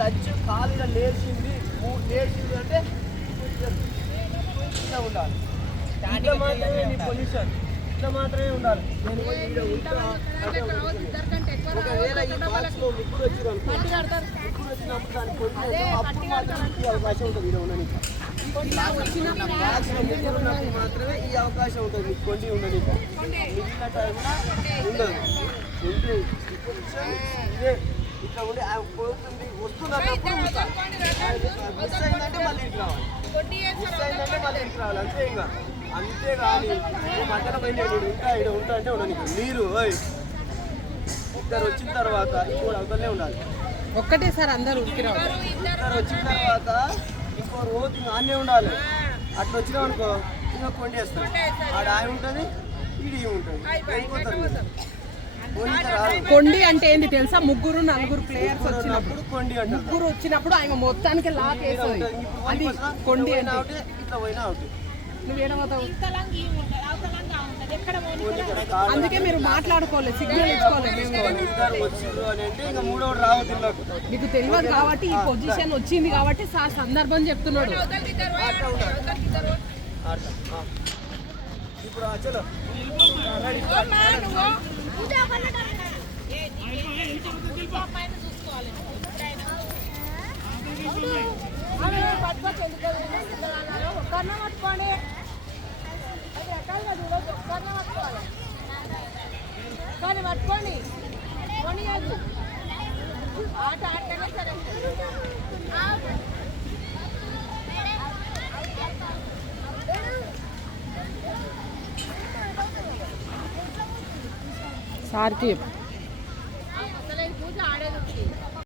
Touch కాలు ఇలా లేచింది అంటే ఇట్లా ఉండాలి. ఇట్లా మాత్రమే నీ పొజిషన్, ఇట్లా మాత్రమే ఉండాలి. నేను ఒకవేళ ఈ బాక్స్లో ముగ్గురు వచ్చినప్పుడు దాన్ని కొంచెం అప్పుడు మాత్రమే ఈ అవకాశం ఉంటుంది. ఇలా ఉండడానికి బాక్స్లో ముగ్గురు ఉన్నప్పుడు మాత్రమే ఈ అవకాశం ఉంటుంది. మీకు కొండి ఉండడానికి మిగిలిన టైంలో ఉండదు. ఉంటే ఈ పొజిషన్ ఇదే ఇట్లా ఉండి పోతుంది వస్తున్నప్పుడు మిస్ అయిందంటే మళ్ళీ ఇంటికి రావాలి, మిస్ అయిందంటే మళ్ళీ ఇంటికి రావాలి. అంతే ఇంకా అంతేగాని మధ్యలో పోయి నేను ఇక్కడ ఉంటా అంటే ఉండని. మీరు ఇద్దరు వచ్చిన తర్వాత ఇంకోటి అవతలనే ఉండాలి. ఒక్కటే సార్ అందరూ ఇద్దరు వచ్చిన తర్వాత ఇంకో రోజు నాన్నే ఉండాలి. అట్లా వచ్చినాం అనుకో ఇంకా కొండేస్తాం. ఆడ ఆయన ఉంటుంది, ఇది ఉంటుంది, వెళ్ళిపోతారు. కొండి అంటే ఏంటి తెలుసా? ముగ్గురు నలుగురు ప్లేయర్స్ వచ్చినప్పుడు కొండి అంటే ముగ్గురు వచ్చినప్పుడు ఆయన మొత్తానికి లాక్ వేస్తుంది. అది కొండి అంటే ఇట్లా పోయినా అవుట్. నువ్వేమవుతావు? అందుకే మీరు మాట్లాడుకోలేదు, సిగ్నల్ ఇచ్చుకోలేదు. మీకు తెలియదు కాబట్టి ఈ పొజిషన్ వచ్చింది కాబట్టి సార్ సందర్భం చెప్తున్నాడు. ఇప్పుడు చలో పట్టుకోండి, కానీ పట్టుకోండి కొనియద్దు. ఆట ఆటనే సరే. సార్కి అసలు పూజ ఆడేది